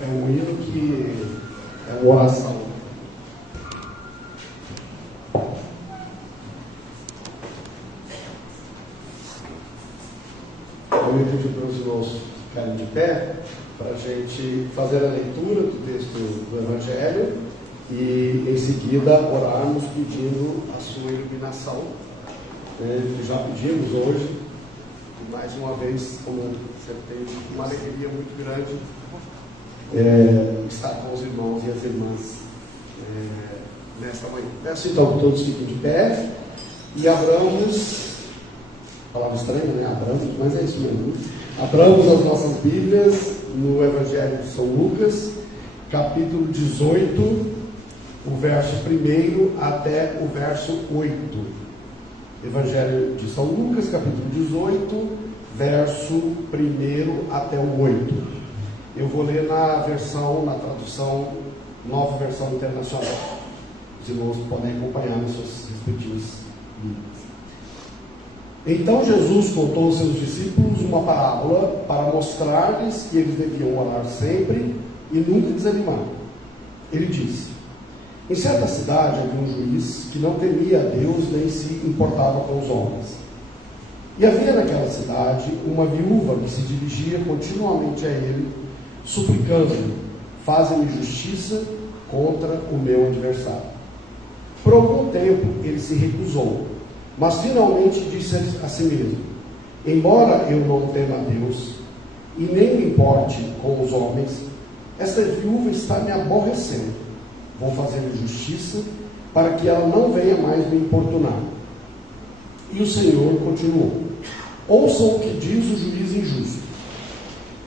É um hino que é uma oração. Eu ia pedir para os irmãos ficarem de pé para a gente fazer a leitura do texto do Evangelho e em seguida orarmos pedindo a sua iluminação. Já pedimos hoje, e mais uma vez, como você tem uma alegria muito grande estar com os irmãos e as irmãs nesta manhã. Peço então que todos fiquem de pé e abramos, palavra estranha, né? Abramos, mas é isso mesmo. Abramos as nossas Bíblias no Evangelho de São Lucas, capítulo 18, o verso 1 até o verso 8. Evangelho de São Lucas, capítulo 18, verso 1 até o 8. Eu vou ler na tradução, Nova Versão Internacional. Os irmãos podem acompanhar nas suas respectivas Bíblias. Então Jesus contou aos seus discípulos uma parábola para mostrar-lhes que eles deviam orar sempre e nunca desanimar. Ele disse: em certa cidade havia um juiz que não temia a Deus nem se importava com os homens. E havia naquela cidade uma viúva que se dirigia continuamente a ele, suplicando-lhe: faze-me justiça contra o meu adversário. Por algum tempo ele se recusou, mas finalmente disse a si mesmo: embora eu não tema a Deus e nem me importe com os homens, esta viúva está me aborrecendo. Vou fazer-lhe justiça para que ela não venha mais me importunar. E o Senhor continuou: ouçam o que diz o juiz injusto.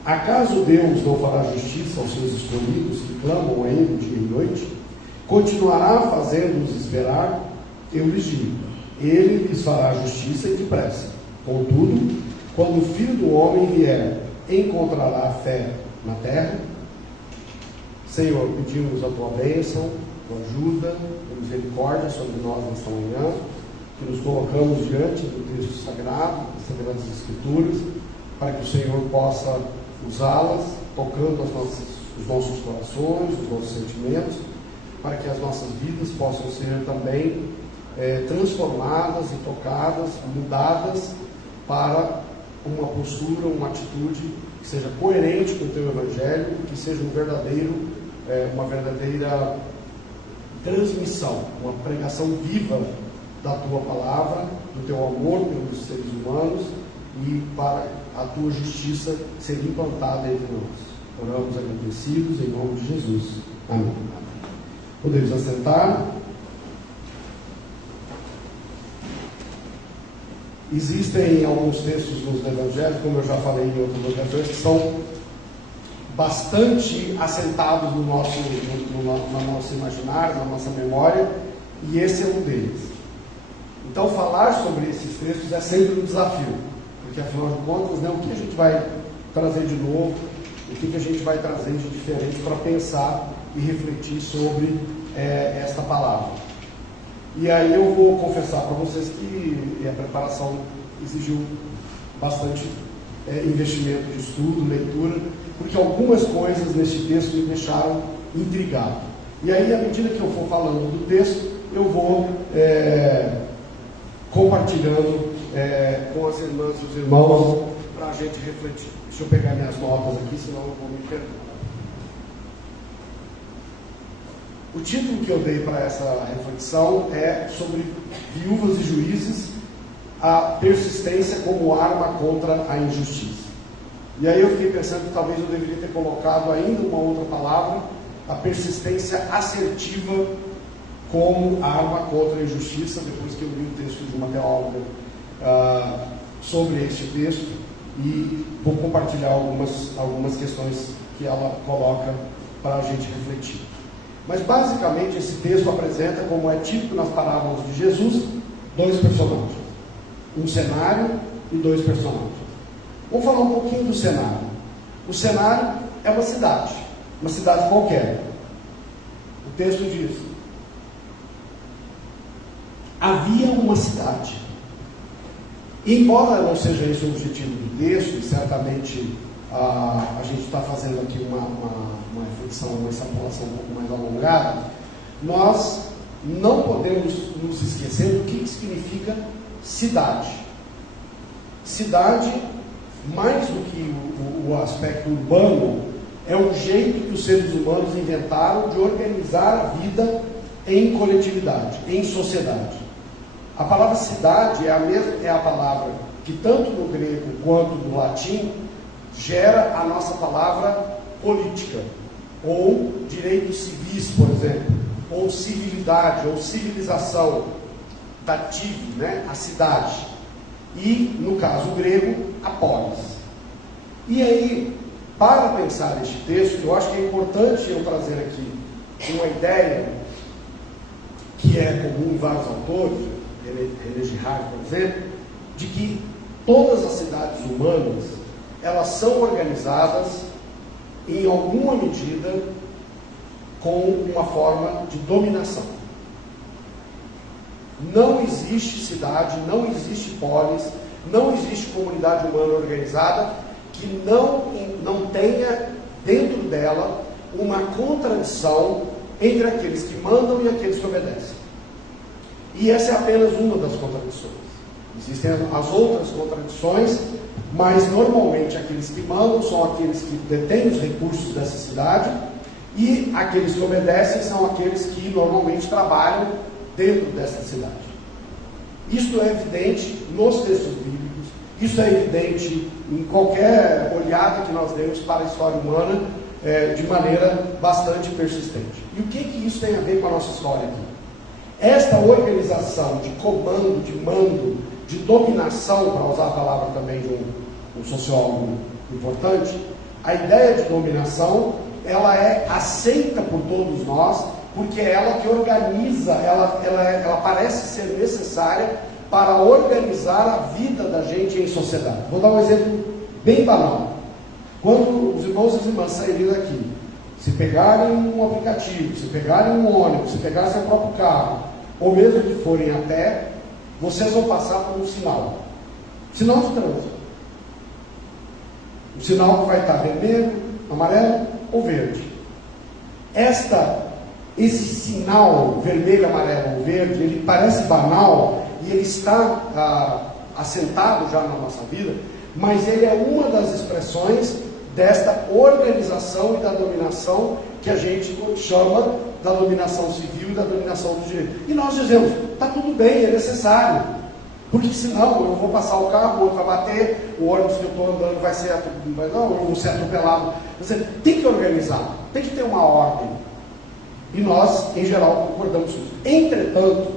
Acaso Deus não fará justiça aos seus escolhidos que clamam a Ele dia e noite? Continuará fazendo-os esperar? Eu lhes digo: Ele lhes fará justiça e depressa. Contudo, quando o Filho do Homem vier, encontrará fé na terra? Senhor, pedimos a Tua bênção, Tua ajuda, Tua misericórdia sobre nós nesta manhã, que nos colocamos diante do texto sagrado, das Sagradas Escrituras, para que o Senhor possa usá-las, tocando os nossos corações, os nossos sentimentos, para que as nossas vidas possam ser também transformadas e tocadas, mudadas para uma postura, uma atitude que seja coerente com o Teu Evangelho, que seja uma verdadeira transmissão, uma pregação viva da Tua palavra, do Teu amor pelos seres humanos e para a Tua justiça ser implantada entre nós. Oramos agradecidos em nome de Jesus. Amém. Podemos assentar. Existem alguns textos nos Evangelhos, como eu já falei em outras ocasiões, que são bastante assentados no nosso imaginário, na nossa memória, e esse é um deles. Então, falar sobre esses textos é sempre um desafio, porque afinal de contas, o que a gente vai trazer de novo, o que a gente vai trazer de diferente para pensar e refletir sobre esta palavra. E aí eu vou confessar para vocês que a preparação exigiu bastante investimento de estudo, leitura, porque algumas coisas nesse texto me deixaram intrigado. E aí, à medida que eu for falando do texto, eu vou compartilhando com as irmãs e os irmãos para a gente refletir. Deixa eu pegar minhas notas aqui, senão eu vou me perder. O título que eu dei para essa reflexão é sobre viúvas e juízes, a persistência como arma contra a injustiça. E aí eu fiquei pensando que talvez eu deveria ter colocado ainda uma outra palavra, a persistência assertiva como arma contra a injustiça, depois que eu li o texto de uma teóloga sobre este texto, e vou compartilhar algumas questões que ela coloca para a gente refletir. Mas basicamente esse texto apresenta, como é típico nas parábolas de Jesus, dois personagens. Um cenário e dois personagens. Vamos falar um pouquinho do cenário. O cenário é uma cidade qualquer. O texto diz: havia uma cidade. Embora não seja esse o objetivo do texto, e certamente a gente está fazendo aqui uma reflexão, uma extrapolação um pouco mais alongada, nós não podemos nos esquecer do que significa cidade. Cidade, mais do que o aspecto urbano, é um jeito que os seres humanos inventaram de organizar a vida em coletividade, em sociedade. A palavra cidade é a palavra que tanto no grego quanto no latim gera a nossa palavra política, ou direitos civis, por exemplo, ou civilidade, ou civilização, dativo, né? A cidade. E, no caso grego, a polis. E aí, para pensar neste texto, eu acho que é importante eu trazer aqui uma ideia que é comum em vários autores, René Girard, por exemplo, de que todas as cidades humanas, elas são organizadas em alguma medida com uma forma de dominação. Não existe cidade, não existe polis, não existe comunidade humana organizada que não tenha dentro dela uma contradição entre aqueles que mandam e aqueles que obedecem. E essa é apenas uma das contradições. Existem as outras contradições, mas normalmente aqueles que mandam são aqueles que detêm os recursos dessa cidade, e aqueles que obedecem são aqueles que normalmente trabalham dentro dessa cidade. Isso é evidente nos textos bíblicos, isso é evidente em qualquer olhada que nós demos para a história humana, de maneira bastante persistente. E o que isso tem a ver com a nossa história aqui? Esta organização de comando, de mando, de dominação, para usar a palavra também de um sociólogo importante, a ideia de dominação, ela é aceita por todos nós, porque é ela que organiza, ela parece ser necessária para organizar a vida da gente em sociedade. Vou dar um exemplo bem banal. Quando os irmãos e as irmãs saírem daqui, se pegarem um aplicativo, se pegarem um ônibus, se pegarem seu próprio carro, ou mesmo que forem a pé, vocês vão passar por um sinal de trânsito. O sinal que vai estar vermelho, amarelo ou verde. Esse sinal vermelho, amarelo ou verde, ele parece banal e ele está assentado já na nossa vida, mas ele é uma das expressões desta organização e da dominação que a gente chama da dominação civil e da dominação do direito. E nós dizemos, está tudo bem, é necessário, porque senão eu vou passar o carro, o outro vai bater, o ônibus que eu estou andando vai ser eu vou ser atropelado. Você tem que organizar, tem que ter uma ordem. E nós, em geral, concordamos com isso. Entretanto,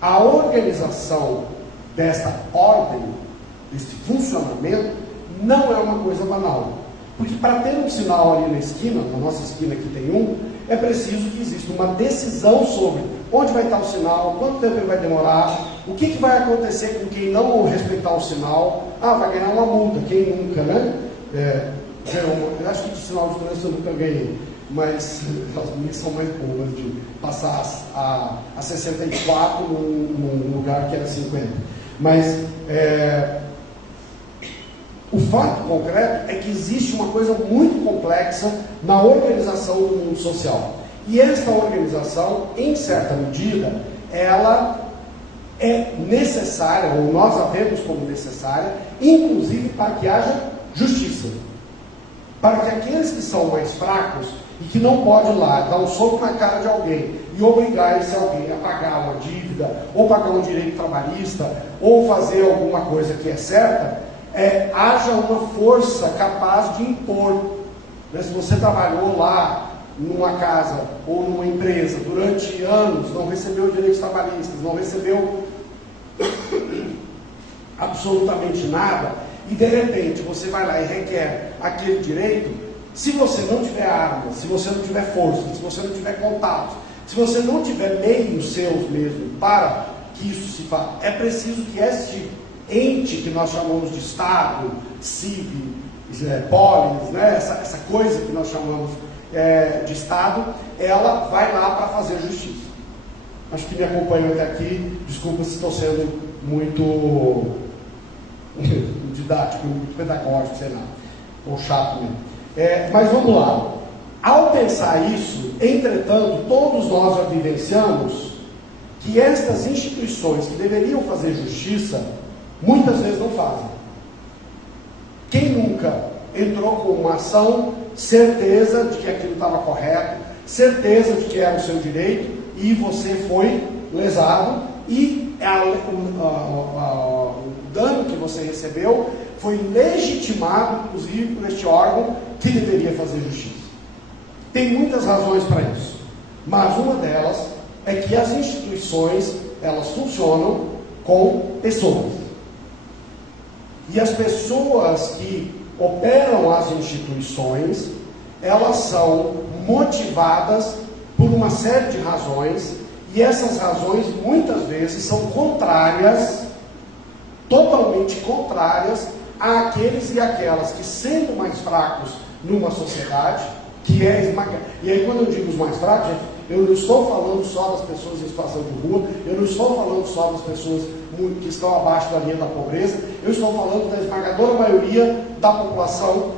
a organização desta ordem, desse funcionamento, não é uma coisa banal. Porque para ter um sinal ali na esquina, na nossa esquina aqui tem um, é preciso que exista uma decisão sobre onde vai estar o sinal, quanto tempo ele vai demorar, o que vai acontecer com quem não respeitar o sinal. Vai ganhar uma multa, quem nunca, né? Eu acho que de sinal de trânsito eu nunca ganhei, mas as minhas são mais boas de passar a 64 num lugar que era 50. Mas o fato concreto é que existe uma coisa muito complexa na organização do mundo social. E esta organização, em certa medida, ela é necessária, ou nós a vemos como necessária, inclusive para que haja justiça. Para que aqueles que são mais fracos e que não podem ir lá dar um soco na cara de alguém e obrigar esse alguém a pagar uma dívida, ou pagar um direito trabalhista, ou fazer alguma coisa que é certa, haja uma força capaz de impor. Se você trabalhou lá numa casa ou numa empresa durante anos, não recebeu direitos trabalhistas, não recebeu absolutamente nada, e de repente você vai lá e requer aquele direito, se você não tiver armas, se você não tiver força, se você não tiver contato, se você não tiver meios seus mesmo para que isso se faça, é preciso que este ente que nós chamamos de Estado, CIV, polis, né? essa coisa que nós chamamos de Estado, ela vai lá para fazer justiça. Acho que me acompanham até aqui, desculpa se estou sendo muito didático, muito pedagógico, sei lá. ou chato mesmo. Mas vamos lá. Ao pensar isso, entretanto, todos nós já vivenciamos que estas instituições que deveriam fazer justiça, muitas vezes não fazem. Quem nunca entrou com uma ação, certeza de que aquilo estava correto, certeza de que era o seu direito, e você foi lesado, e o dano que você recebeu foi legitimado, inclusive, por este órgão que deveria fazer justiça. Tem muitas razões para isso, mas uma delas é que as instituições, elas funcionam com pessoas. E as pessoas que operam as instituições, elas são motivadas por uma série de razões, e essas razões muitas vezes são contrárias, totalmente contrárias àqueles e aquelas que, sendo mais fracos numa sociedade, que é esmagar. E aí, quando eu digo os mais fracos, gente, eu não estou falando só das pessoas em situação de rua, eu não estou falando só das pessoas que estão abaixo da linha da pobreza, eu estou falando da esmagadora maioria da população,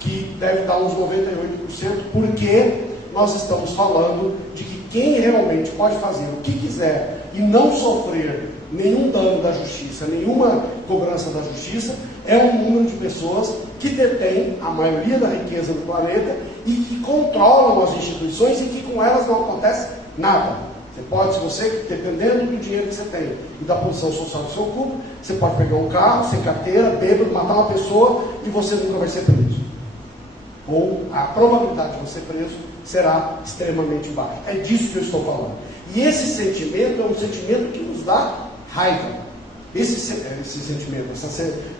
que deve dar uns 98%, porque nós estamos falando de que quem realmente pode fazer o que quiser e não sofrer nenhum dano da justiça, nenhuma cobrança da justiça, é um número de pessoas que detém a maioria da riqueza do planeta e que controlam as instituições e que com elas não acontece nada. Você pode, se você, dependendo do dinheiro que você tem e da posição social que você ocupa, você pode pegar um carro, sem carteira, bêbado, matar uma pessoa e você nunca vai ser preso. Ou a probabilidade de você ser preso será extremamente baixa. É disso que eu estou falando. E esse sentimento é um sentimento que nos dá raiva. Esse sentimento,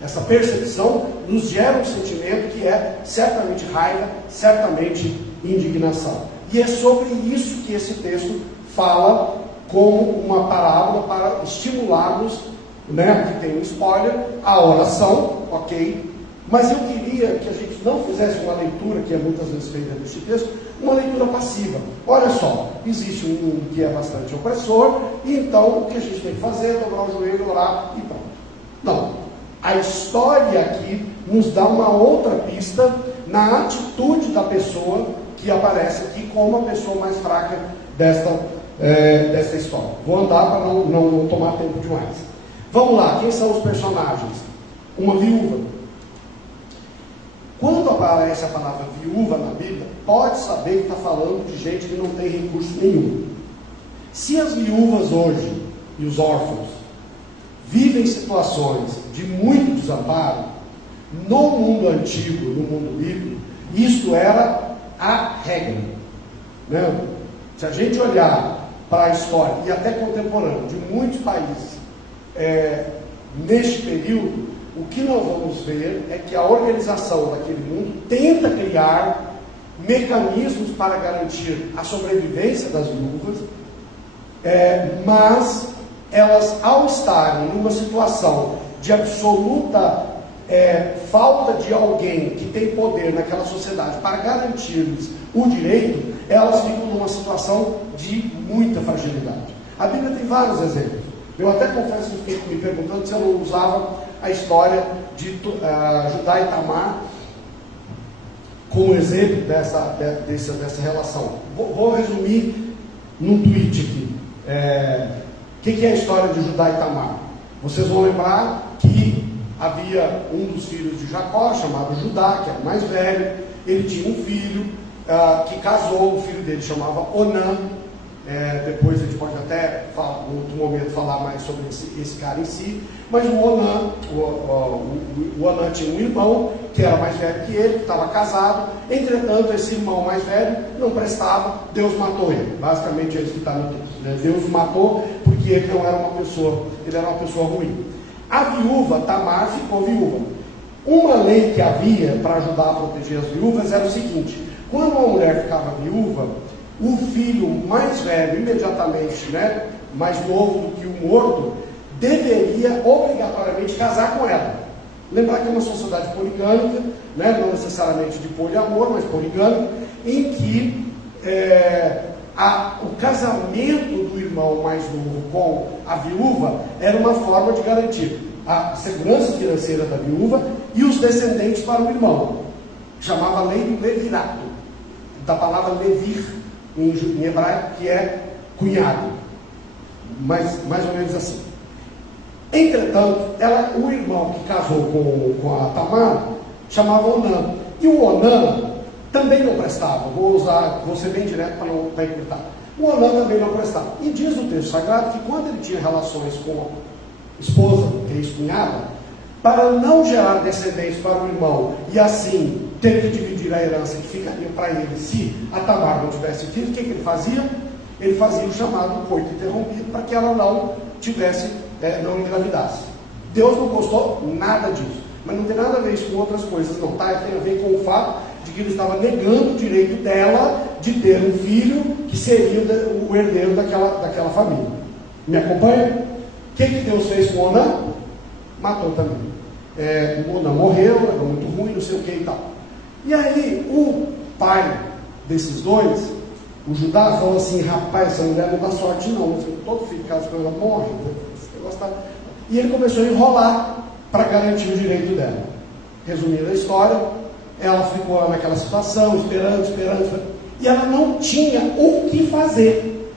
essa percepção nos gera um sentimento que é certamente raiva, certamente indignação. E é sobre isso que esse texto fala como uma parábola para estimularmos, né, que tem um spoiler, a oração, ok? Mas eu queria que a gente não fizesse uma leitura, que é muitas vezes feita neste texto, uma leitura passiva. Olha só, existe um mundo que é bastante opressor, e então o que a gente tem que fazer é dobrar o joelho, orar e pronto. Não. A história aqui nos dá uma outra pista na atitude da pessoa que aparece aqui como a pessoa mais fraca desta história. Vou andar para não tomar tempo demais. Vamos lá, quem são os personagens? Uma viúva. Quando aparece a palavra viúva na Bíblia, pode saber que está falando de gente que não tem recurso nenhum. Se as viúvas hoje, e os órfãos, vivem situações de muito desamparo, no mundo antigo, no mundo bíblico, isso era a regra. Né? Se a gente olhar para a história, e até contemporânea, de muitos países, neste período, o que nós vamos ver é que a organização daquele mundo tenta criar mecanismos para garantir a sobrevivência das viúvas, mas elas, ao estarem numa situação de absoluta falta de alguém que tem poder naquela sociedade para garantir-lhes o direito, elas ficam numa situação de muita fragilidade. A Bíblia tem vários exemplos. Eu até confesso que fiquei me perguntando se eu não usava a história de Judá e Tamar como exemplo dessa relação. Vou resumir num tweet aqui. O que é a história de Judá e Tamar? Vocês vão lembrar que havia um dos filhos de Jacó, chamado Judá, que era o mais velho. Ele tinha um filho que casou, o filho dele chamava Onã. Depois a gente pode até, em outro momento, falar mais sobre esse cara em si. Mas o Onã tinha um irmão que era mais velho que ele, que estava casado. Entretanto, esse irmão mais velho não prestava, Deus matou ele. Basicamente é isso que está no texto, né? Deus o matou porque ele não era uma pessoa, ele era uma pessoa ruim. A viúva, Tamar, ficou viúva. Uma lei que havia para ajudar a proteger as viúvas era o seguinte: quando uma mulher ficava viúva, o filho mais velho, imediatamente, né, mais novo do que o morto, deveria obrigatoriamente casar com ela. Lembrar que é uma sociedade poligâmica, né, não necessariamente de poliamor, mas poligâmica, em que o casamento do irmão mais novo com a viúva era uma forma de garantir a segurança financeira da viúva e os descendentes para o irmão. chamava lei do levirato, da palavra levir em hebraico, que é cunhado, mais ou menos assim. Entretanto, o irmão que casou com a Tamar chamava Onã, e o Onã também não prestava. Vou ser bem direto para não encurtar. O Onã também não prestava. E diz o texto sagrado que quando ele tinha relações com a esposa, que é ex-cunhada, para não gerar descendentes para o irmão e assim ter que dividir a herança que ficaria para ele se a Tamar não tivesse filho, o que ele fazia? Ele fazia o chamado coito interrompido para que ela não tivesse, não engravidasse. Deus não gostou nada disso, mas não tem nada a ver isso com outras coisas, não, tá? Tem a ver com o fato de que ele estava negando o direito dela de ter um filho que seria o herdeiro daquela família. Me acompanha? O que Deus fez com Onã? Matou também. O Onã morreu, era muito ruim, não sei o que e tal. E aí, o pai desses dois, o Judá, falou assim: rapaz, essa mulher não dá sorte não, todo filho de casa com ela morre, esse negócio tá... E ele começou a enrolar para garantir o direito dela. Resumindo a história, ela ficou lá naquela situação, esperando, e ela não tinha o que fazer,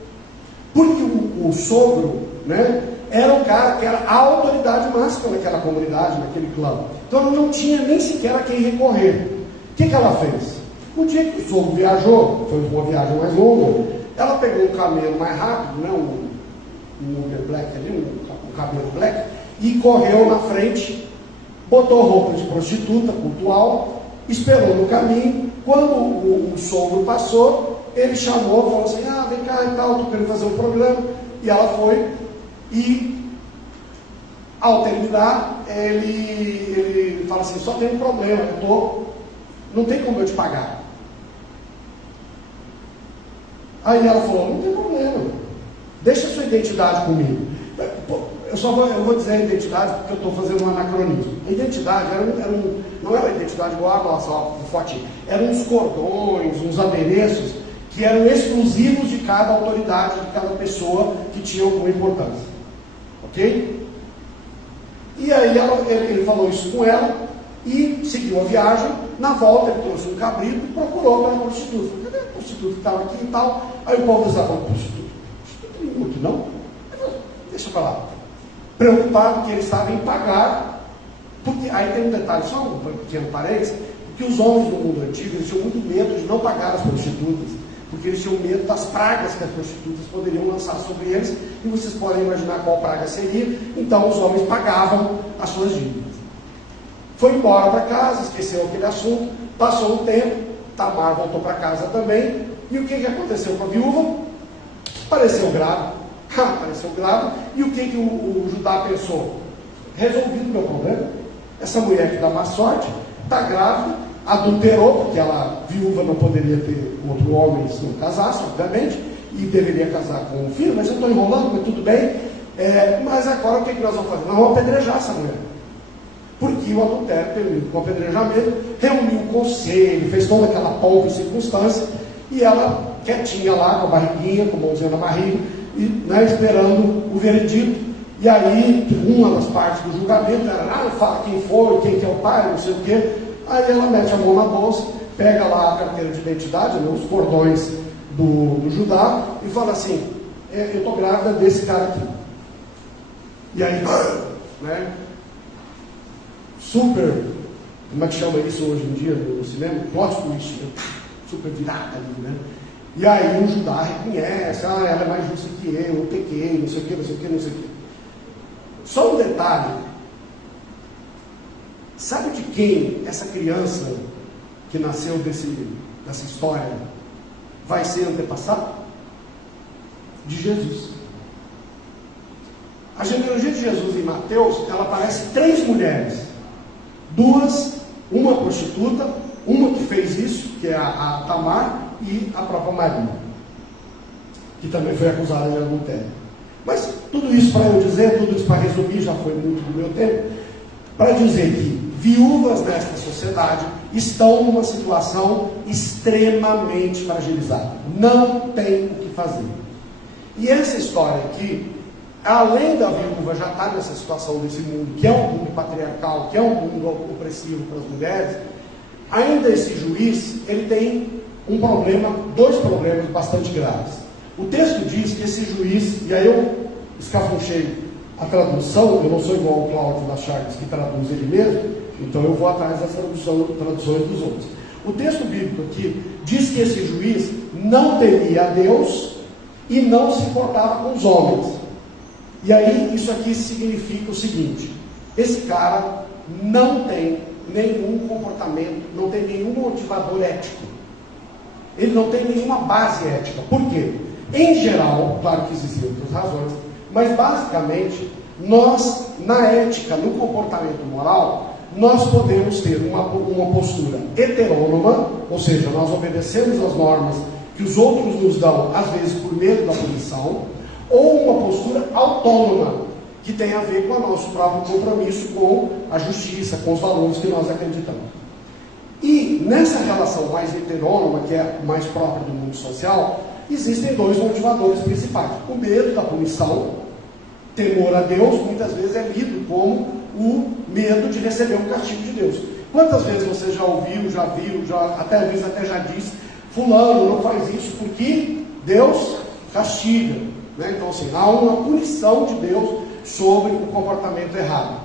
porque o sogro, né, era o cara que era a autoridade máxima naquela comunidade, naquele clã. Então ela não tinha nem sequer a quem recorrer. O que ela fez? O dia que o sogro viajou, foi uma viagem mais longa, ela pegou um camelo mais rápido, né, um Uber Black ali, um camelo black, e correu na frente, botou roupa de prostituta cultural, esperou no caminho. Quando o sogro passou, ele chamou, falou assim: vem cá e tal, estou querendo fazer um programa. E ela foi, e ao terminar, ele fala assim: só tem um problema, não tem como eu te pagar. Aí ela falou: não tem problema, deixa a sua identidade comigo. Eu vou dizer a identidade porque eu estou fazendo um anacronismo. A identidade não era uma identidade igual a só um fotinho. Eram uns cordões, uns adereços que eram exclusivos de cada autoridade, de cada pessoa que tinha alguma importância. Ok? E aí ele falou isso com ela e seguiu a viagem. Na volta ele trouxe um cabrito e procurou para a prostituta. Cadê a prostituta que estava aqui e tal? Aí o povo estava falando: prostituta nenhuma aqui não? Ele falou: deixa para lá. Preocupado que ele estava em pagar, porque aí tem um detalhe, só um pequeno parênteses, que os homens do mundo antigo eles tinham muito medo de não pagar as prostitutas, porque eles tinham medo das pragas que as prostitutas poderiam lançar sobre eles, e vocês podem imaginar qual praga seria. Então os homens pagavam as suas dívidas. Foi embora para casa, esqueceu aquele assunto, passou um tempo, Tamar voltou para casa também, e o que aconteceu com a viúva? Apareceu grávida. Apareceu grávida, e o que o Judá pensou? Resolvido o meu problema. Essa mulher que dá má sorte, está grávida, adulterou, porque ela, viúva, não poderia ter outro homem se não casasse, obviamente, e deveria casar com um filho, mas eu estou enrolando, mas tudo bem. Mas agora o que nós vamos fazer? Nós vamos apedrejar essa mulher. Porque o adultério permite com o apedrejamento, reuniu o conselho, fez toda aquela pompa e circunstância, e ela quietinha lá, com a barriguinha, com a mãozinha na barriga, e, esperando o veredito. E aí, uma das partes do julgamento era: fala quem foi, quem que é o pai, não sei o quê. Aí ela mete a mão na bolsa, pega lá a carteira de identidade, né, os cordões do Judá, e fala assim: eu estou grávida desse cara aqui. E aí, né, super, como é que chama isso hoje em dia no cinema? Plot twist, super virada ali, né? E aí o Judá reconhece: ela é mais justa que eu pequei, não sei o que, não sei o que, não sei o que. Só um detalhe: sabe de quem essa criança que nasceu dessa história vai ser antepassada? De Jesus. A genealogia de Jesus em Mateus, ela aparece 3 mulheres, 2, uma prostituta, uma que fez isso, que é a Tamar, e a própria Maria, que também foi acusada de adultério. Mas tudo isso para eu dizer, tudo isso para resumir, já foi muito do meu tempo, para dizer que viúvas nesta sociedade estão numa situação extremamente fragilizada. Não tem o que fazer. E essa história aqui, além da viúva já estar nessa situação desse mundo, que é um mundo patriarcal, que é um mundo opressivo para as mulheres, ainda esse juiz, ele tem um problema, dois problemas bastante graves. O texto diz que esse juiz, e aí eu escafunchei a tradução, eu não sou igual ao Cláudio da Charles, que traduz ele mesmo, então eu vou atrás das traduções dos outros. O texto bíblico aqui diz que esse juiz não temia a Deus e não se importava com os homens. E aí isso aqui significa o seguinte: esse cara não tem nenhum comportamento, não tem nenhum motivador ético. Ele não tem nenhuma base ética. Por quê? Em geral, claro que existem outras razões, mas basicamente, nós, na ética, no comportamento moral, nós podemos ter uma postura heterônoma, ou seja, nós obedecemos as normas que os outros nos dão, às vezes por medo da punição, ou uma postura autônoma, que tem a ver com o nosso próprio compromisso com a justiça, com os valores que nós acreditamos. E nessa relação mais heterônoma, que é mais própria do mundo social, existem dois motivadores principais: o medo da punição, temor a Deus, muitas vezes é lido como o medo de receber um castigo de Deus. Quantas vezes você já ouviu, já viu, às vezes até já disse: fulano, não faz isso porque Deus castiga, né? Então assim, há uma punição de Deus sobre o comportamento errado.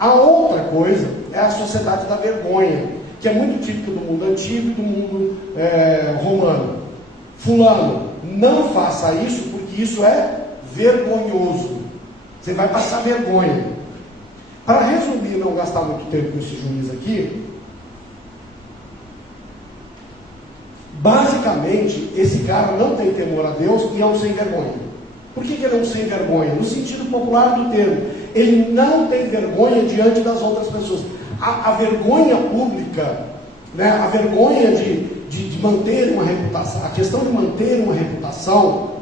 A outra coisa é a sociedade da vergonha, que é muito típica do mundo antigo e do mundo romano. Fulano, não faça isso porque isso é vergonhoso. Você vai passar vergonha. Para resumir, não gastar muito tempo com esse juiz aqui, basicamente, esse cara não tem temor a Deus e é um sem vergonha. Por que ele é um sem vergonha? No sentido popular do termo. Ele não tem vergonha diante das outras pessoas. A vergonha pública, né, a vergonha de manter uma reputação, a questão de manter uma reputação,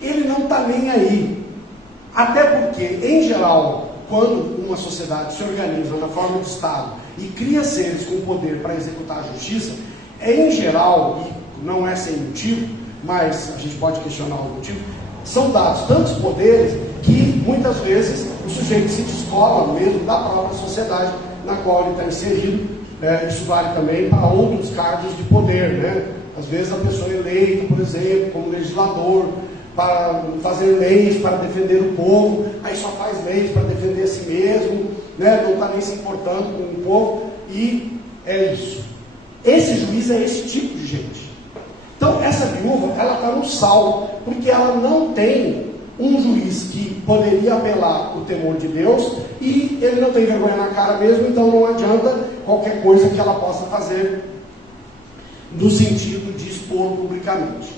ele não está nem aí. Até porque, em geral, quando uma sociedade se organiza na forma de Estado e cria seres com poder para executar a justiça, em geral, e não é sem motivo, mas a gente pode questionar o motivo, são dados tantos poderes que muitas vezes o sujeito se descola mesmo da própria sociedade na qual ele está inserido. Isso vale também para outros cargos de poder, né? Às vezes a pessoa é eleita, por exemplo, como legislador, para fazer leis para defender o povo, aí só faz leis para defender a si mesmo, né? Não está nem se importando com o povo, e é isso. Esse juiz é esse tipo de gente. Então, essa viúva, ela está no sal, porque ela não tem um juiz que poderia apelar o temor de Deus, e ele não tem vergonha na cara mesmo, então não adianta qualquer coisa que ela possa fazer no sentido de expor publicamente.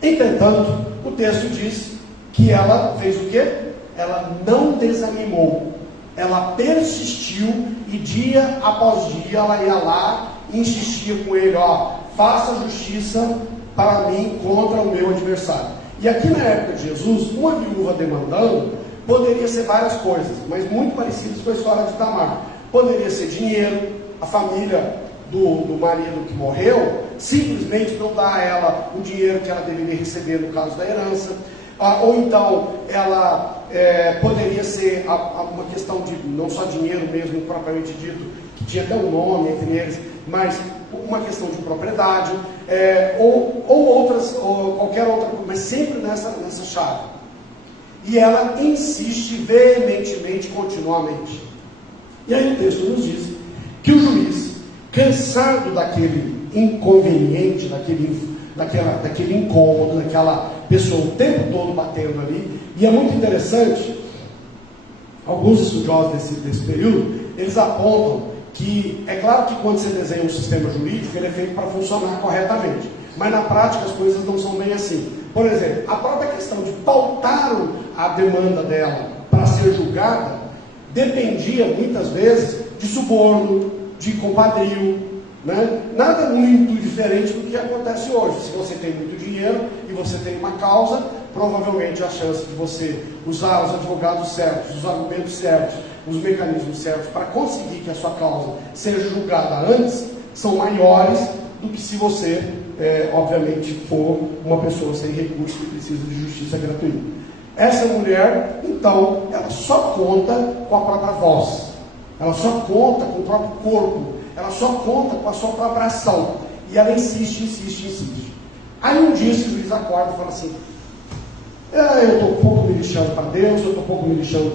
Entretanto, o texto diz que ela fez o quê? Ela não desanimou, ela persistiu, e dia após dia ela ia lá e insistia com ele: ó, faça justiça para mim contra o meu adversário. E aqui na época de Jesus, uma viúva demandando poderia ser várias coisas, mas muito parecidas com a história de Tamar. Poderia ser dinheiro, a família do marido que morreu simplesmente não dá a ela o dinheiro que ela deveria receber no caso da herança, ou então ela poderia ser uma questão de não só dinheiro mesmo propriamente dito, que tinha até um nome entre eles, mas uma questão de propriedade, ou outras, ou qualquer outra, mas sempre nessa chave. E ela insiste veementemente, continuamente. E aí o texto nos diz que o juiz, cansado daquele inconveniente, daquele incômodo, daquela pessoa o tempo todo batendo ali, e é muito interessante, alguns estudiosos desse período, eles apontam que, é claro que quando você desenha um sistema jurídico, ele é feito para funcionar corretamente, mas na prática as coisas não são bem assim. Por exemplo, a própria questão de pautar a demanda dela para ser julgada, dependia muitas vezes de suborno, de compadrio, né? Nada muito diferente do que acontece hoje. Se você tem muito dinheiro e você tem uma causa, provavelmente a chance de você usar os advogados certos, os argumentos certos, os mecanismos certos para conseguir que a sua causa seja julgada antes, são maiores do que se você, obviamente, for uma pessoa sem recursos que precisa de justiça gratuita. Essa mulher, então, ela só conta com a própria voz, ela só conta com o próprio corpo, ela só conta com a sua própria ação. E ela insiste, insiste, insiste. Aí um dia esse juiz acorda e fala assim: eu estou um pouco me lixando para Deus, eu estou um pouco me lixando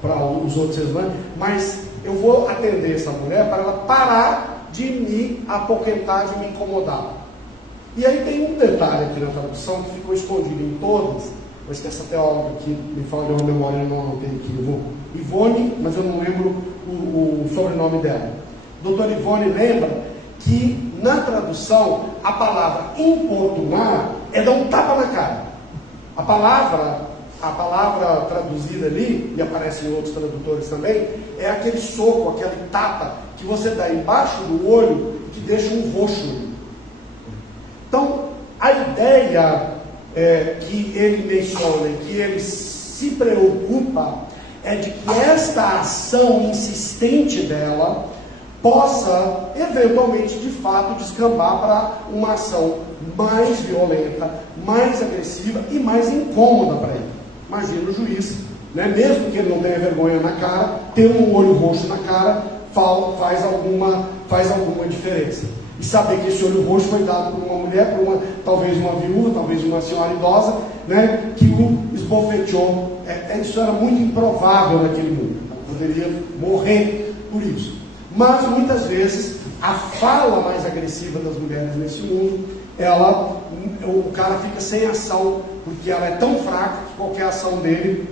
para os outros seres humanos, mas eu vou atender essa mulher para ela parar de me apoquentar, de me incomodar. E aí tem um detalhe aqui na tradução que ficou escondido em todas, mas que essa teóloga aqui me falhou a memória, eu não anotei aqui, Ivone, mas eu não lembro o sobrenome dela. Doutora Ivone lembra que na tradução a palavra importunar é dar um tapa na cara. A palavra traduzida ali, e aparece em outros tradutores também, é aquele soco, aquele tapa que você dá embaixo do olho e que deixa um roxo. Então, a ideia que ele menciona, que ele se preocupa, é de que esta ação insistente dela possa, eventualmente, de fato, descambar para uma ação mais violenta, mais agressiva e mais incômoda para ele. Imagina o juiz, né? Mesmo que ele não tenha vergonha na cara, ter um olho roxo na cara faz alguma diferença. E saber que esse olho roxo foi dado por uma mulher, talvez uma viúva, talvez uma senhora idosa, né, que o esbofeteou. Isso era muito improvável naquele mundo. Ela poderia morrer por isso. Mas muitas vezes a fala mais agressiva das mulheres nesse mundo, o cara fica sem ação, porque ela é tão fraca que qualquer ação dele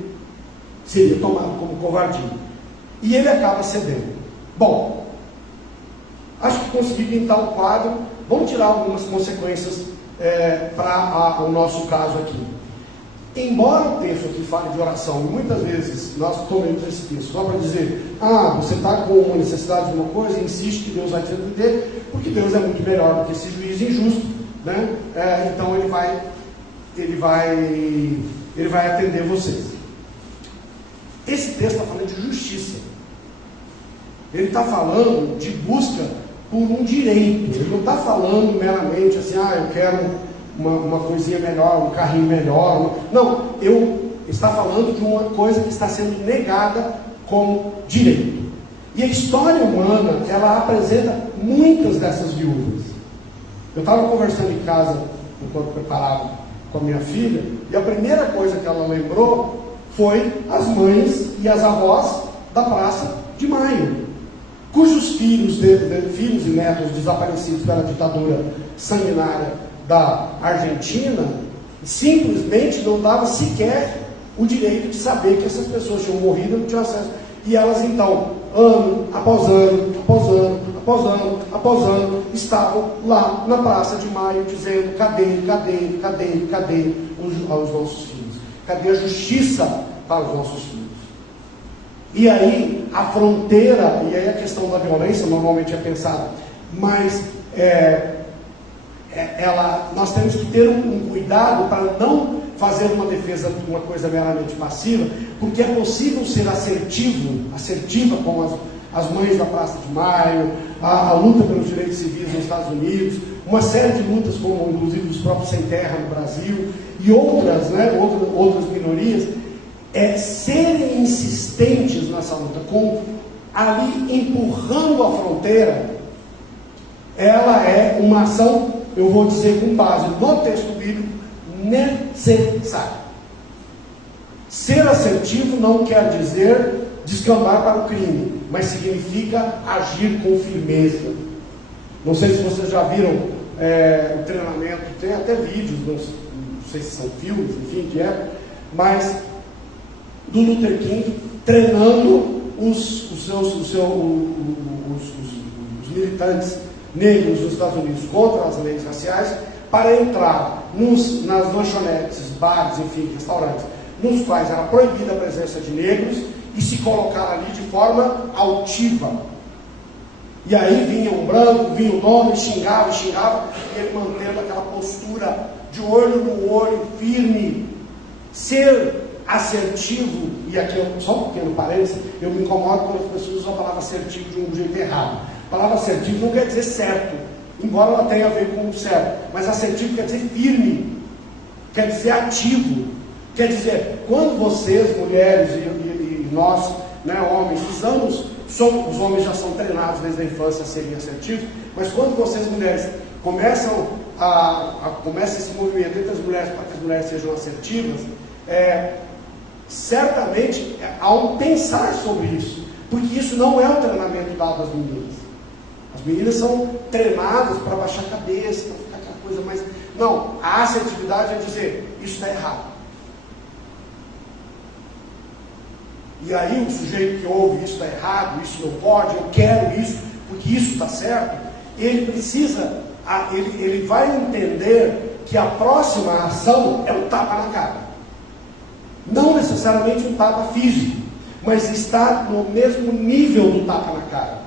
seria tomada como covardia. E ele acaba cedendo. Bom, acho que consegui pintar o quadro. Vamos tirar algumas consequências para o nosso caso aqui. Embora o texto aqui fale de oração, muitas vezes nós tomamos esse texto só para dizer: você está com uma necessidade de uma coisa e insiste que Deus vai te atender, porque Deus é muito melhor do que esse juiz injusto, né? Então ele vai atender vocês. Esse texto está falando de justiça. Ele está falando de busca por um direito. Ele não está falando meramente assim: eu quero uma coisinha melhor, um carrinho melhor. Não, está falando de uma coisa que está sendo negada como direito. E a história humana, ela apresenta muitas dessas viúvas. Eu estava conversando em casa, enquanto preparava com a minha filha, e a primeira coisa que ela lembrou foi as mães e as avós da Praça de Maio, cujos filhos e netos desaparecidos pela ditadura sanguinária da Argentina simplesmente não dava sequer o direito de saber que essas pessoas tinham morrido, não tinham acesso. E elas então, ano após ano, após ano, estavam lá na Praça de Maio dizendo: cadê os nossos filhos? Cadê a justiça para os nossos filhos? E aí a fronteira, e aí a questão da violência normalmente é pensada, mas nós temos que ter um cuidado para não fazer uma defesa de uma coisa meramente passiva, porque é possível ser assertiva como as mães da Praça de Maio, a luta pelos direitos civis nos Estados Unidos, uma série de lutas como inclusive os próprios Sem Terra no Brasil e outras minorias, serem insistentes nessa luta, ali empurrando a fronteira. Ela é uma ação, eu vou dizer com base no texto bíblico, necessária. Ser assertivo não quer dizer descambar para o crime, mas significa agir com firmeza. Não sei se vocês já viram o treinamento, tem até vídeos, não sei se são filmes, enfim, de época, mas do Luther King treinando os militantes negros dos Estados Unidos contra as leis raciais para entrar nas lanchonetes, bares, enfim, restaurantes, nos quais era proibida a presença de negros e se colocar ali de forma altiva. E aí vinha um branco, vinha o dono e xingava, e ele mantendo aquela postura de olho no olho, firme. Ser assertivo, e aqui só um pequeno parênteses, eu me incomodo quando as pessoas usam a palavra assertivo de um jeito errado. A palavra assertivo não quer dizer certo, embora ela tenha a ver com o certo, mas assertivo quer dizer firme, quer dizer ativo, quer dizer, quando vocês, mulheres e nós, homens, usamos os homens já são treinados desde a infância a serem assertivos, mas quando vocês mulheres começam começa esse movimento entre as mulheres para que as mulheres sejam assertivas, certamente há um pensar sobre isso, porque isso não é o treinamento dado às meninas. As meninas são treinadas para baixar a cabeça, para ficar aquela coisa mais... Não, a assertividade é dizer, isso está errado. E aí o sujeito que ouve, isso está errado, isso não pode, eu quero isso, porque isso está certo, ele precisa, ele vai entender que a próxima ação é o tapa na cara. Não necessariamente um tapa físico, mas está no mesmo nível do tapa na cara.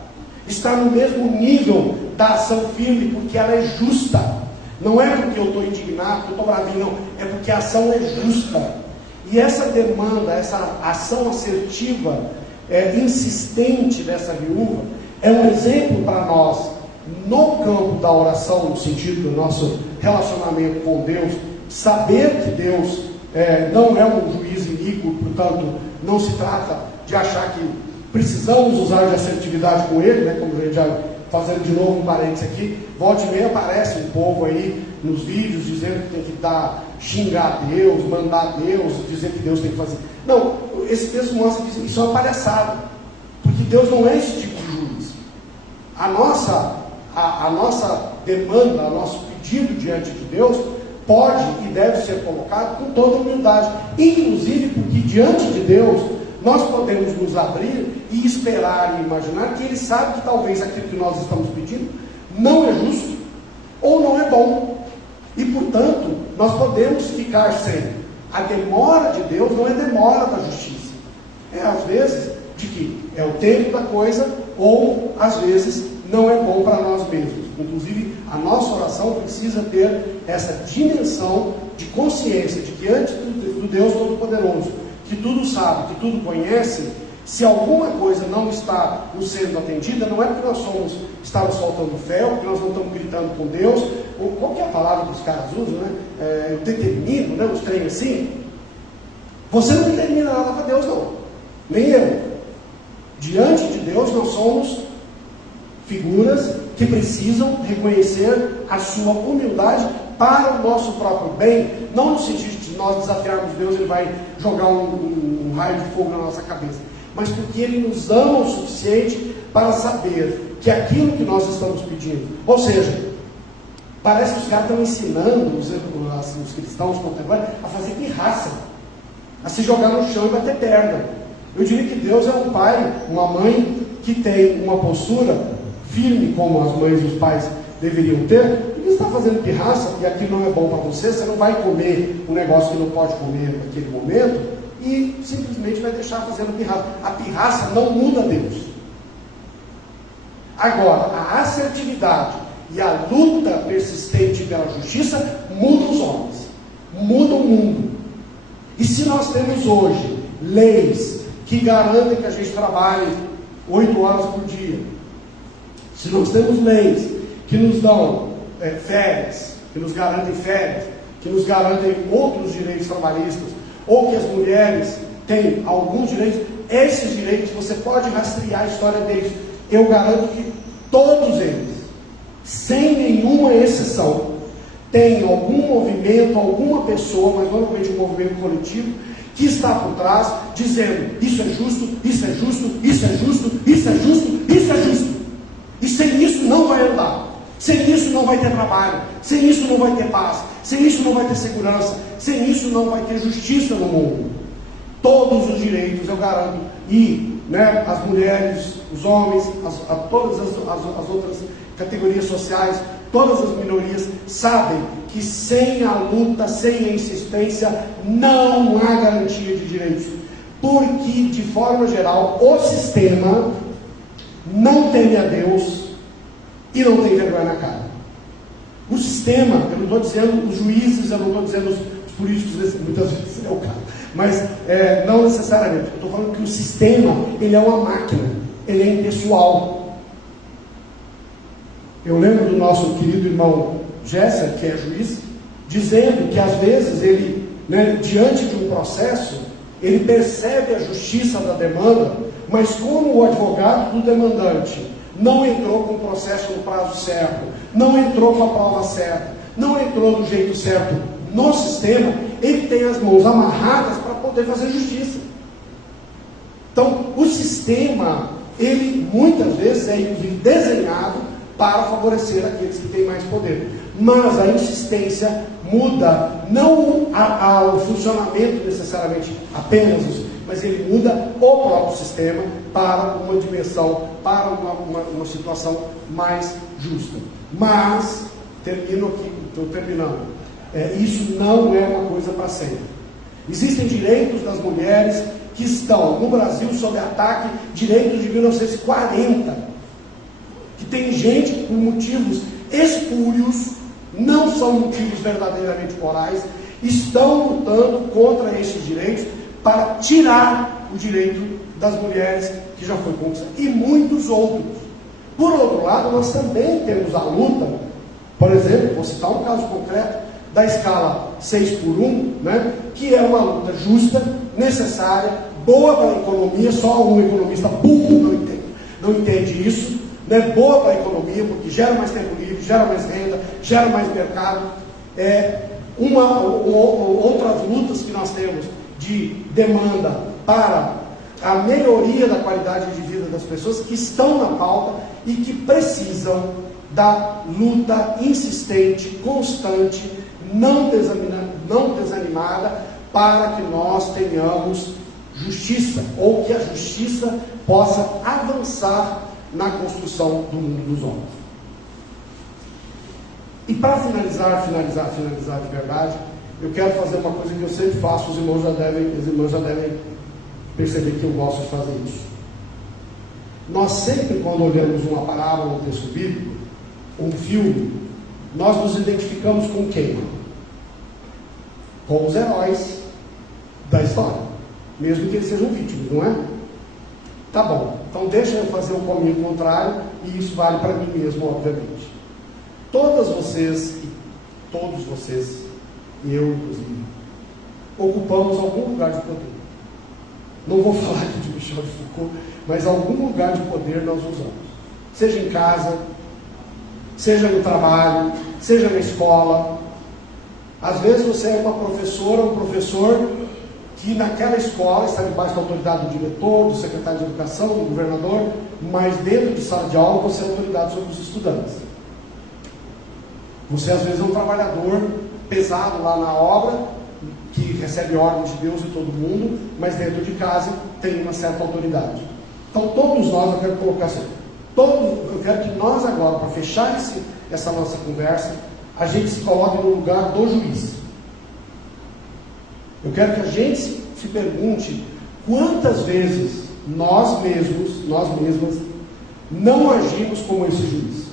Está no mesmo nível da ação firme, porque ela é justa. Não é porque eu estou indignado, porque eu estou bravinho, não. É porque a ação é justa. E essa demanda, essa ação assertiva, insistente dessa viúva, é um exemplo para nós, no campo da oração, no sentido do nosso relacionamento com Deus, saber que Deus não é um juiz iníquo, portanto, não se trata de achar que precisamos usar de assertividade com Ele, né, como a gente já fazendo de novo um parênteses aqui, volta e meia aparece um povo aí nos vídeos dizendo que tem que xingar Deus, mandar Deus, dizer que Deus tem que fazer. Não, esse texto mostra que isso é uma palhaçada, porque Deus não é esse tipo de juiz. A nossa demanda, o nosso pedido diante de Deus pode e deve ser colocado com toda humildade, inclusive porque diante de Deus nós podemos nos abrir e esperar e imaginar que Ele sabe que talvez aquilo que nós estamos pedindo não é justo ou não é bom. E, portanto, nós podemos ficar sem. A demora de Deus não é demora da justiça. É, às vezes, de que é o tempo da coisa, ou, às vezes, não é bom para nós mesmos. Inclusive, a nossa oração precisa ter essa dimensão de consciência de que, antes do Deus Todo-Poderoso, que tudo sabe, que tudo conhece, se alguma coisa não está nos sendo atendida, não é porque nós estamos faltando fé, ou porque nós não estamos gritando com Deus, ou qual que é a palavra que os caras usam, né? Eu determino, né? Os trem assim. Você não determina nada para Deus, não. Nem eu. Diante de Deus, nós somos figuras que precisam reconhecer a sua humildade para o nosso próprio bem, não no sentido de nós desafiarmos Deus, Ele vai jogar um raio de fogo na nossa cabeça, mas porque Ele nos ama o suficiente para saber que aquilo que nós estamos pedindo, ou seja, parece que os caras estão ensinando os cristãos contemporâneos a fazer pirraça, a se jogar no chão e bater perna. Eu diria que Deus é um pai, uma mãe que tem uma postura firme, como as mães e os pais deveriam ter. Porque você está fazendo pirraça e aquilo não é bom para você, você não vai comer um negócio que não pode comer naquele momento e simplesmente vai deixar fazendo pirraça. A pirraça não muda Deus. Agora, a assertividade e a luta persistente pela justiça muda os homens, muda o mundo. E se nós temos hoje leis que garantem que a gente trabalhe 8 horas por dia, se nós temos leis que nos dão férias, que nos garantem férias, que nos garantem outros direitos trabalhistas, ou que as mulheres têm alguns direitos, esses direitos você pode rastrear a história deles. Eu garanto que todos eles, sem nenhuma exceção, tem algum movimento, alguma pessoa, mas normalmente um movimento coletivo, que está por trás, dizendo, isso é justo, isso é justo, isso é justo, isso é justo, isso é justo. E sem isso não vai andar, sem isso não vai ter trabalho, sem isso não vai ter paz, sem isso não vai ter segurança, sem isso não vai ter justiça no mundo. Todos os direitos eu garanto, e as mulheres, os homens, todas as outras categorias sociais, todas as minorias sabem que sem a luta, sem a insistência, não há garantia de direitos, porque de forma geral o sistema não teme a Deus e não tem vergonha na cara. O sistema, eu não estou dizendo os juízes, eu não estou dizendo os políticos, muitas vezes é o caso, mas não necessariamente. Eu estou falando que o sistema, ele é uma máquina, ele é impessoal. Eu lembro do nosso querido irmão Gesser, que é juiz, dizendo que às vezes ele, diante de um processo, ele percebe a justiça da demanda, mas como o advogado do demandante não entrou com o processo no prazo certo, não entrou com a prova certa, não entrou do jeito certo no sistema, ele tem as mãos amarradas para poder fazer justiça. Então, o sistema, ele muitas vezes é desenhado para favorecer aqueles que têm mais poder. Mas a insistência muda, não o funcionamento necessariamente apenas, mas ele muda o próprio sistema para uma dimensão, para uma situação mais justa. Mas, termino aqui, estou terminando, isso não é uma coisa para sempre. Existem direitos das mulheres que estão no Brasil sob ataque, direitos de 1940, que tem gente que por motivos espúrios, não são motivos verdadeiramente morais, estão lutando contra esses direitos para tirar o direito das mulheres que já foi conquistado, e muitos outros. Por outro lado, nós também temos a luta, por exemplo, vou citar um caso concreto, da escala 6x1, né, que é uma luta justa, necessária, boa para a economia, só um economista burro não entende isso, né, boa para a economia, porque gera mais tempo livre, gera mais renda, gera mais mercado. Outras lutas que nós temos de demanda para a melhoria da qualidade de vida das pessoas que estão na pauta e que precisam da luta insistente, constante, não desanimada, para que nós tenhamos justiça, ou que a justiça possa avançar na construção do mundo dos homens. E para finalizar de verdade, eu quero fazer uma coisa que eu sempre faço, as irmãs já devem perceber que eu gosto de fazer isso. Nós sempre, quando olhamos uma parábola, um texto bíblico, um filme, nós nos identificamos com quem? Com os heróis da história, mesmo que eles sejam vítimas, não é? Tá bom, então deixa eu fazer o caminho contrário, e isso vale para mim mesmo, obviamente. Todos vocês, e eu inclusive, ocupamos algum lugar de poder. Não vou falar aqui de Michel de Foucault, mas algum lugar de poder nós usamos. Seja em casa, seja no trabalho, seja na escola. Às vezes você é uma professora, um professor que naquela escola está debaixo da autoridade do diretor, do secretário de educação, do governador, mas dentro de sala de aula você é autoridade sobre os estudantes. Você às vezes é um trabalhador pesado lá na obra, que recebe ordens de Deus e todo mundo, mas dentro de casa tem uma certa autoridade. Então todos nós, eu quero colocar assim, eu quero que nós agora, para fechar essa nossa conversa, a gente se coloque no lugar do juiz. Eu quero que a gente se pergunte quantas vezes nós mesmas, não agimos como esse juiz,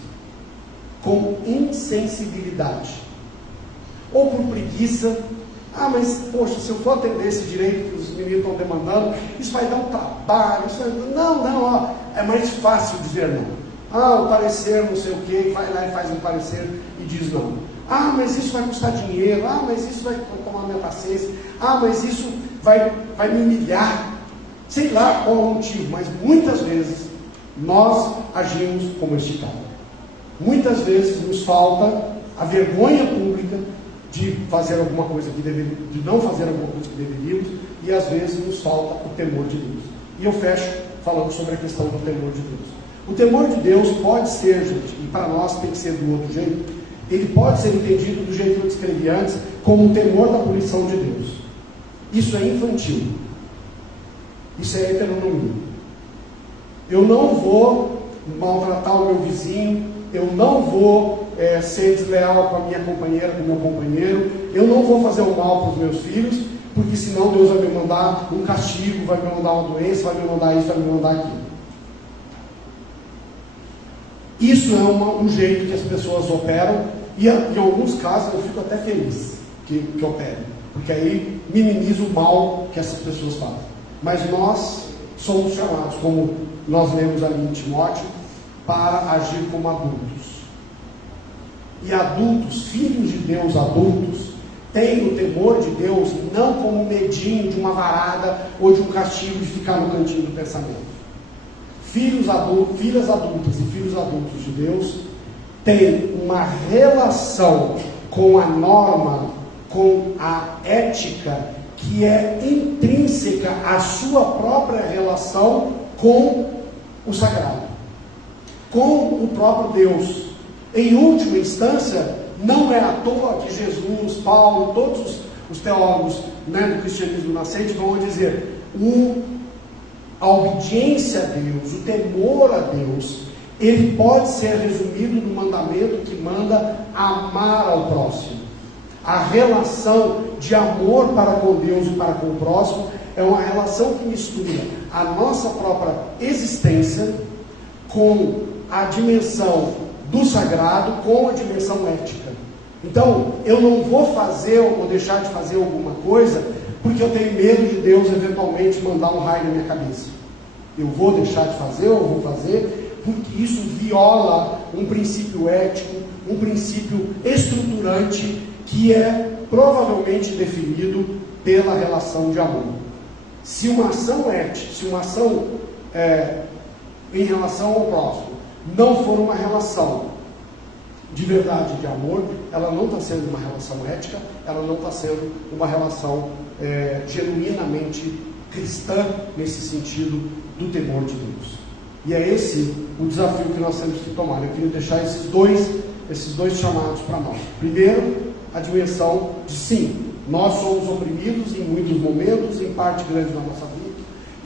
com insensibilidade, ou por preguiça. Mas, poxa, se eu for atender esse direito que os meninos estão demandando, isso vai dar um trabalho. É mais fácil dizer não. O parecer não sei o quê, vai lá e faz um parecer e diz não. Mas isso vai custar dinheiro. Mas isso vai tomar minha paciência. Mas isso vai me humilhar. Sei lá qual é o motivo, mas muitas vezes nós agimos como este cara. Muitas vezes nos falta a vergonha pública de fazer alguma coisa de não fazer alguma coisa que deveríamos, e às vezes nos falta o temor de Deus. E eu fecho falando sobre a questão do temor de Deus. O temor de Deus pode ser, gente, e para nós tem que ser do outro jeito, ele pode ser entendido do jeito que eu descrevi antes, como o temor da punição de Deus. Isso é infantil. Isso é heteronomia. Eu não vou maltratar o meu vizinho, eu não vou ser desleal com a minha companheira, com o meu companheiro, eu não vou fazer o mal para os meus filhos, porque senão Deus vai me mandar um castigo, vai me mandar uma doença, vai me mandar isso, vai me mandar aquilo. Isso é um jeito que as pessoas operam, e em alguns casos eu fico até feliz que operem, porque aí minimiza o mal que essas pessoas fazem. Mas nós somos chamados, como nós lemos ali em Timóteo, para agir como adultos. E adultos, filhos de Deus adultos, tem o temor de Deus não como medinho de uma varada ou de um castigo de ficar no cantinho do pensamento. Filhas adultas e filhos adultos de Deus têm uma relação com a norma, com a ética, que é intrínseca à sua própria relação com o sagrado, com o próprio Deus. Em última instância, não é à toa que Jesus, Paulo, todos os teólogos, do cristianismo nascente vão dizer: a obediência a Deus, o temor a Deus, ele pode ser resumido no mandamento que manda amar ao próximo. A relação de amor para com Deus e para com o próximo é uma relação que mistura a nossa própria existência com a dimensão do sagrado, com a dimensão ética. Então, eu não vou fazer ou deixar de fazer alguma coisa porque eu tenho medo de Deus eventualmente mandar um raio na minha cabeça. Eu vou deixar de fazer ou vou fazer porque isso viola um princípio ético, um princípio estruturante que é provavelmente definido pela relação de amor. Se uma ação ética, se uma ação em relação ao próximo não for uma relação de verdade, de amor, ela não está sendo uma relação ética, ela não está sendo uma relação genuinamente cristã, nesse sentido do temor de Deus. E é esse o desafio que nós temos que tomar. Eu queria deixar esses dois chamados para nós. Primeiro, a dimensão de sim, nós somos oprimidos em muitos momentos, em parte grande da nossa vida,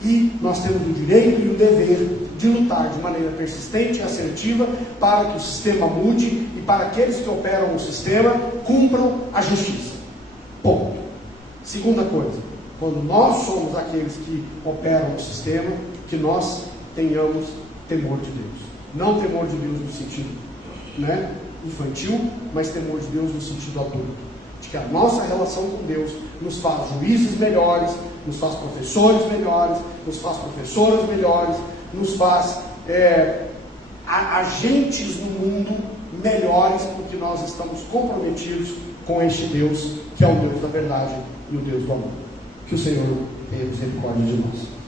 e nós temos o direito e o dever de lutar de maneira persistente e assertiva para que o sistema mude e para aqueles que operam o sistema cumpram a justiça. Ponto. Segunda coisa, quando nós somos aqueles que operam o sistema, que nós tenhamos temor de Deus. Não temor de Deus no sentido infantil, mas temor de Deus no sentido adulto. De que a nossa relação com Deus nos faz juízes melhores, nos faz professores melhores, nos faz professoras melhores, nos faz agentes no mundo melhores, porque nós estamos comprometidos com este Deus, que é o Deus da verdade e o Deus do amor. Que o Senhor tenha misericórdia de nós.